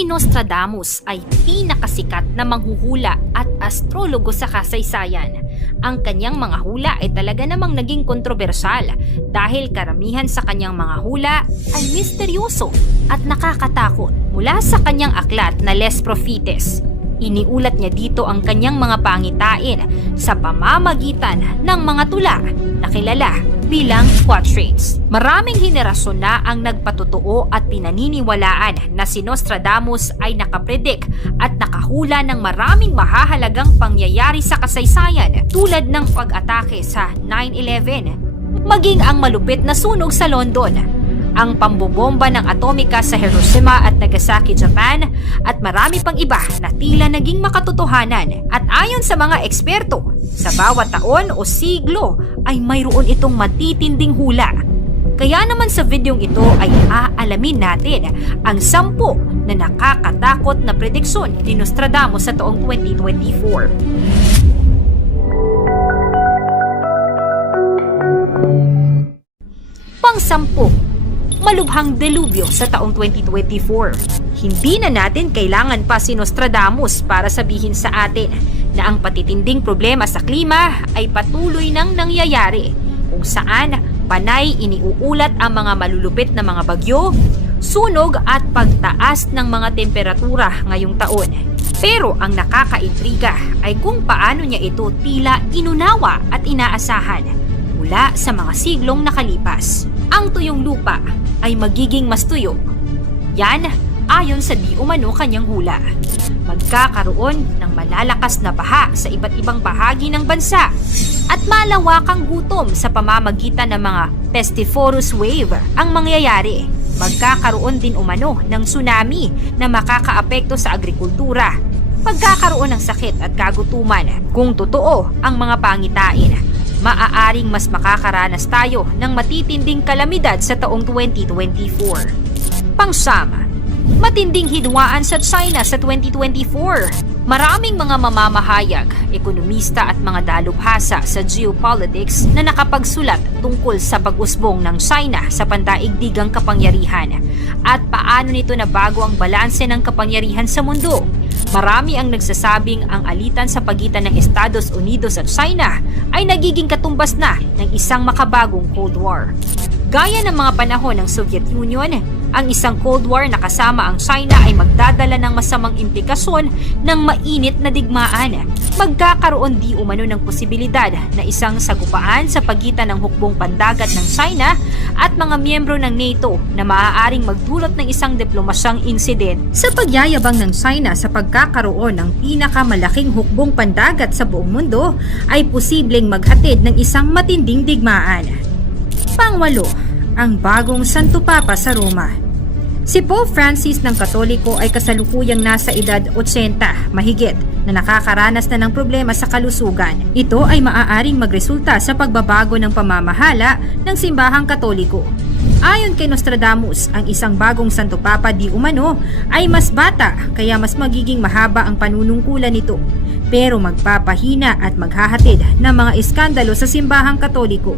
Si Nostradamus ay pinakasikat na manghuhula at astrologo sa kasaysayan. Ang kanyang mga hula ay talaga namang naging kontrobersyal dahil karamihan sa kanyang mga hula ay misteryoso at nakakatakot. Mula sa kanyang aklat na Les Prophetes, iniulat niya dito ang kanyang mga pangitain sa pamamagitan ng mga tula na kilala bilang quatrains. Maraming henerasyon na ang nagpatotoo at pinaniniwalaan na si Nostradamus ay nakapredict at nakahula ng maraming mahahalagang pangyayari sa kasaysayan tulad ng pag-atake sa 9/11, maging ang malupit na sunog sa London, ang pambobomba ng atomika sa Hiroshima at Nagasaki, Japan, at marami pang iba na tila naging makatotohanan. At ayon sa mga eksperto, sa bawat taon o siglo ay mayroon itong matitinding hula. Kaya naman sa videong ito ay aalamin natin ang 10 na nakakatakot na prediksyon ni Nostradamus sa taong 2024. Pang-10, malubhang delubyo sa taong 2024. Hindi na natin kailangan pa si Nostradamus para sabihin sa atin na ang patitinding problema sa klima ay patuloy nang nangyayari, kung saan panay iniuulat ang mga malulupit na mga bagyo, sunog at pagtaas ng mga temperatura ngayong taon. Pero ang nakakaintriga ay kung paano niya ito tila inunawa at inaasahan mula sa mga siglong nakalipas. Ang tuyong lupa ay magiging mas tuyo. Yan ayon sa di umano kanyang hula. Magkakaroon ng malalakas na baha sa iba't ibang bahagi ng bansa at malawakang gutom sa pamamagitan ng mga pestiferous wave ang mangyayari. Magkakaroon din umano ng tsunami na makakaapekto sa agrikultura. Pagkakaroon ng sakit at kagutuman. Kung totoo ang mga pangitain, maaaring mas makakaranas tayo ng matitinding kalamidad sa taong 2024. Pang-siyam, matinding hidwaan sa China sa 2024. Maraming mga mamamahayag, ekonomista at mga dalubhasa sa geopolitics na nakapagsulat tungkol sa pag-usbong ng China sa pandaigdigang kapangyarihan at paano nito nabago ang balanse ng kapangyarihan sa mundo. Marami ang nagsasabing ang alitan sa pagitan ng Estados Unidos at China ay nagiging katumbas na ng isang makabagong Cold War. Gaya ng mga panahon ng Soviet Union, ang isang Cold War na kasama ang China ay magdadala ng masamang implikasyon ng mainit na digmaan. Magkakaroon di umano ng posibilidad na isang sagupaan sa pagitan ng hukbong pandagat ng China at mga miyembro ng NATO na maaaring magdulot ng isang diplomasyang insident. Sa pagyayabang ng China sa pagkakaroon ng pinakamalaking hukbong pandagat sa buong mundo, ay posibleng maghatid ng isang matinding digmaan. Pang-8, ang bagong Santo Papa sa Roma. Si Pope Francis ng Katoliko ay kasalukuyang nasa edad 80 mahigit na nakakaranas na ng problema sa kalusugan. Ito ay maaaring magresulta sa pagbabago ng pamamahala ng simbahang Katoliko. Ayon kay Nostradamus, ang isang bagong Santo Papa di umano ay mas bata kaya mas magiging mahaba ang panunungkulan nito, pero magpapahina at maghahatid ng mga iskandalo sa simbahang Katoliko.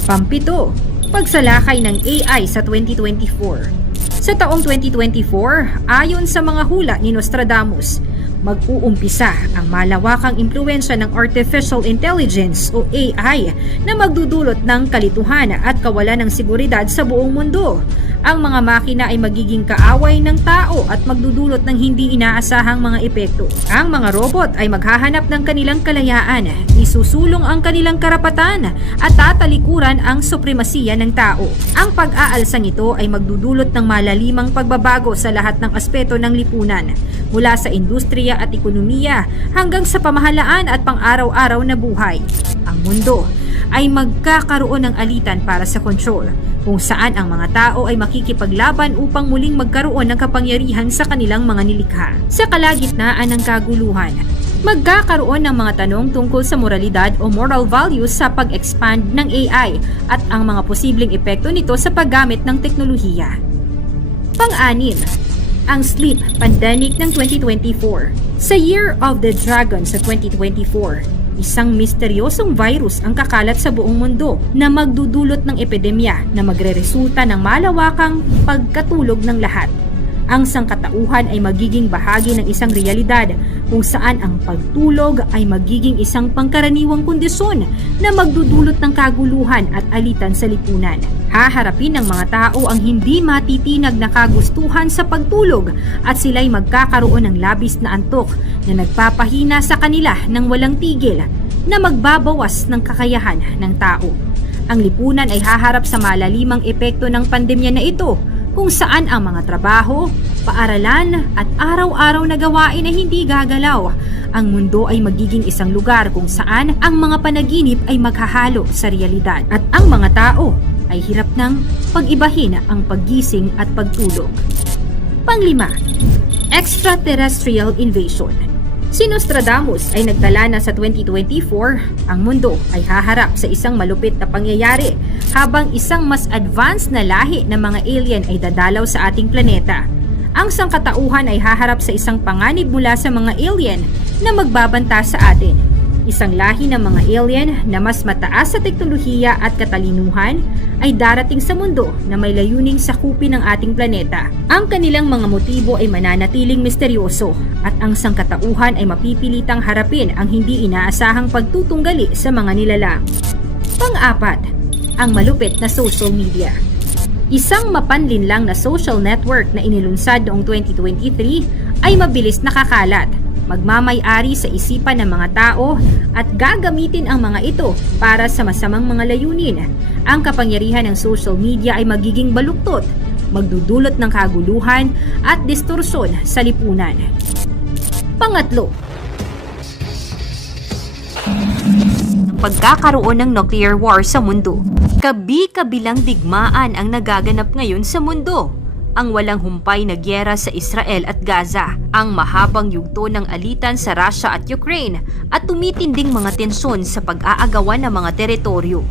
Pang-7, pagsalakay ng AI sa 2024. Sa taong 2024, ayon sa mga hula ni Nostradamus, mag-uumpisa ang malawakang impluwensya ng Artificial Intelligence o AI na magdudulot ng kalituhan at kawalan ng seguridad sa buong mundo. Ang mga makina ay magiging kaaway ng tao at magdudulot ng hindi inaasahang mga epekto. Ang mga robot ay maghahanap ng kanilang kalayaan, isusulong ang kanilang karapatan at tatalikuran ang supremasiya ng tao. Ang pag-aalsang ito ay magdudulot ng malalimang pagbabago sa lahat ng aspeto ng lipunan, mula sa industriya at ekonomiya hanggang sa pamahalaan at pang-araw-araw na buhay. Ang mundo ay magkakaroon ng alitan para sa kontrol, kung saan ang mga tao ay makikipaglaban upang muling magkaroon ng kapangyarihan sa kanilang mga nilikha. Sa kalagitnaan ng kaguluhan, magkakaroon ng mga tanong tungkol sa moralidad o moral values sa pag-expand ng AI at ang mga posibleng epekto nito sa paggamit ng teknolohiya. Pang-6, ang sleep pandemic ng 2024. Sa Year of the Dragon sa 2024, isang misteryosong virus ang kakalat sa buong mundo na magdudulot ng epidemya na magreresulta ng malawakang pagkatulog ng lahat. Ang sangkatauhan ay magiging bahagi ng isang realidad kung saan ang pagtulog ay magiging isang pangkaraniwang kondisyon na magdudulot ng kaguluhan at alitan sa lipunan. Haharapin ng mga tao ang hindi matitinag na kagustuhan sa pagtulog at sila'y magkakaroon ng labis na antok na nagpapahina sa kanila ng walang tigil na magbabawas ng kakayahan ng tao. Ang lipunan ay haharap sa malalimang epekto ng pandemya na ito kung saan ang mga trabaho, paaralan at araw-araw na gawain ay hindi gagalaw. Ang mundo ay magiging isang lugar kung saan ang mga panaginip ay maghahalo sa realidad at ang mga tao ay hirap ng pag-ibahin ang paggising at pagtulog. Panglima, extraterrestrial invasion. Si Nostradamus ay nagtala na sa 2024, ang mundo ay haharap sa isang malupit na pangyayari habang isang mas advanced na lahi ng mga alien ay dadalaw sa ating planeta. Ang sangkatauhan ay haharap sa isang panganib mula sa mga alien na magbabanta sa atin. Isang lahi ng mga alien na mas mataas sa teknolohiya at katalinuhan ay darating sa mundo na may layuning sakupin ang ating planeta. Ang kanilang mga motibo ay mananatiling misteryoso at ang sangkatauhan ay mapipilitang harapin ang hindi inaasahang pagtutunggali sa mga nilalang. Pang-apat, ang malupit na social media. Isang mapanlinlang na social network na inilunsad noong 2023 ay mabilis nakakalat, magmamay-ari sa isipan ng mga tao at gagamitin ang mga ito para sa masamang mga layunin. Ang kapangyarihan ng social media ay magiging baluktot, magdudulot ng kaguluhan at distorsyon sa lipunan. Pangatlo, ang pagkakaroon ng nuclear war sa mundo. Kabi-kabilang digmaan ang nagaganap ngayon sa mundo. Ang walang humpay na gyera sa Israel at Gaza, ang mahabang yugto ng alitan sa Russia at Ukraine, at tumitinding mga tensyon sa pag-aagawan ng mga teritoryo.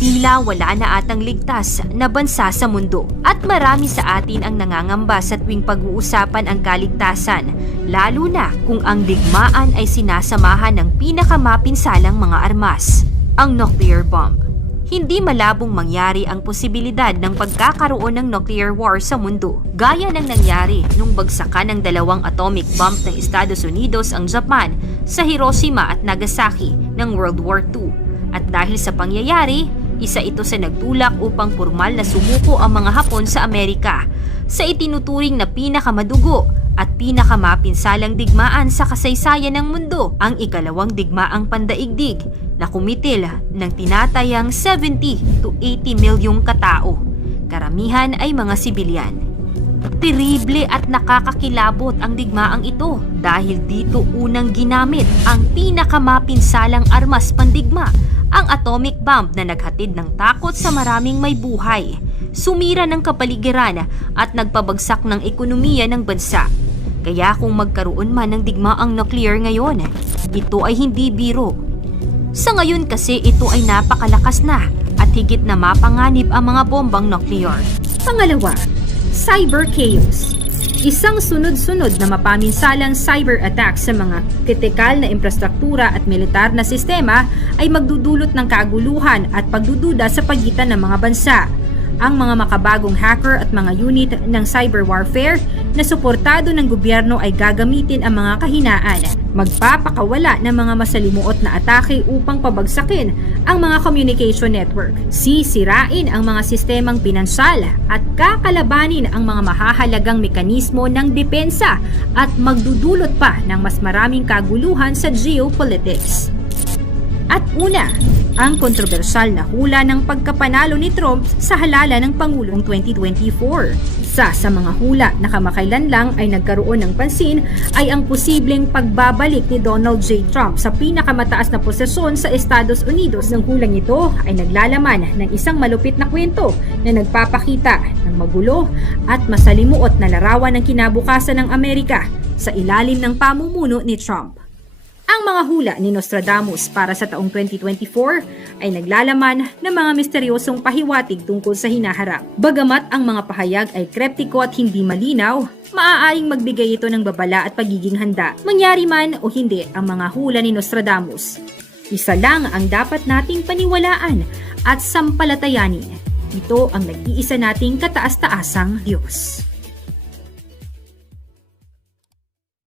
Tila wala na atang ligtas na bansa sa mundo at marami sa atin ang nangangamba sa tuwing pag-uusapan ang kaligtasan, lalo na kung ang digmaan ay sinasamahan ng pinakamapinsalang mga armas, ang nuclear bomb. Hindi malabong mangyari ang posibilidad ng pagkakaroon ng nuclear war sa mundo, gaya ng nangyari nung bagsakan ng dalawang atomic bomb ng Estados Unidos ang Japan sa Hiroshima at Nagasaki ng World War II. At dahil sa pangyayari, isa ito sa nagtulak upang formal na sumuko ang mga Hapon sa Amerika sa itinuturing na pinakamadugo at pinakamapinsalang digmaan sa kasaysayan ng mundo, ang ikalawang digmaang pandaigdig na kumitil ng tinatayang 70 to 80 milyong katao. Karamihan ay mga sibilyan. Terible at nakakakilabot ang digmaang ito dahil dito unang ginamit ang pinakamapinsalang armas pandigma, ang atomic bomb na naghatid ng takot sa maraming may buhay, sumira ng kapaligiran at nagpabagsak ng ekonomiya ng bansa. Kaya kung magkaroon man ng digmaang nuclear ngayon, ito ay hindi biro. Sa ngayon kasi ito ay napakalakas na at higit na mapanganib ang mga bombang nuclear. Pangalawa, cyber chaos. Isang sunod-sunod na mapaminsalang cyber attack sa mga kritikal na infrastruktura at militar na sistema ay magdudulot ng kaguluhan at pagdududa sa pagitan ng mga bansa. Ang mga makabagong hacker at mga unit ng cyber warfare na suportado ng gobyerno ay gagamitin ang mga kahinaan, magpapakawala ng mga masalimuot na atake upang pabagsakin ang mga communication network, sisirain ang mga sistemang pinansal at kakalabanin ang mga mahahalagang mekanismo ng depensa at magdudulot pa ng mas maraming kaguluhan sa geopolitics. At una, ang kontrobersyal na hula ng pagkapanalo ni Trump sa halalan ng Pangulong 2024. Sa mga hula na kamakailan lang ay nagkaroon ng pansin ay ang posibleng pagbabalik ni Donald J. Trump sa pinakamataas na posisyon sa Estados Unidos. Ng hulang ito ay naglalaman ng isang malupit na kwento na nagpapakita ng magulo at masalimuot na larawan ng kinabukasan ng Amerika sa ilalim ng pamumuno ni Trump. Ang mga hula ni Nostradamus para sa taong 2024 ay naglalaman ng mga misteryosong pahiwatig tungkol sa hinaharap. Bagamat ang mga pahayag ay kreptiko at hindi malinaw, maaaring magbigay ito ng babala at pagiging handa. Mangyari man o hindi ang mga hula ni Nostradamus, isa lang ang dapat nating paniwalaan at sampalatayanin. Ito ang nag-iisa nating kataas-taasang Diyos.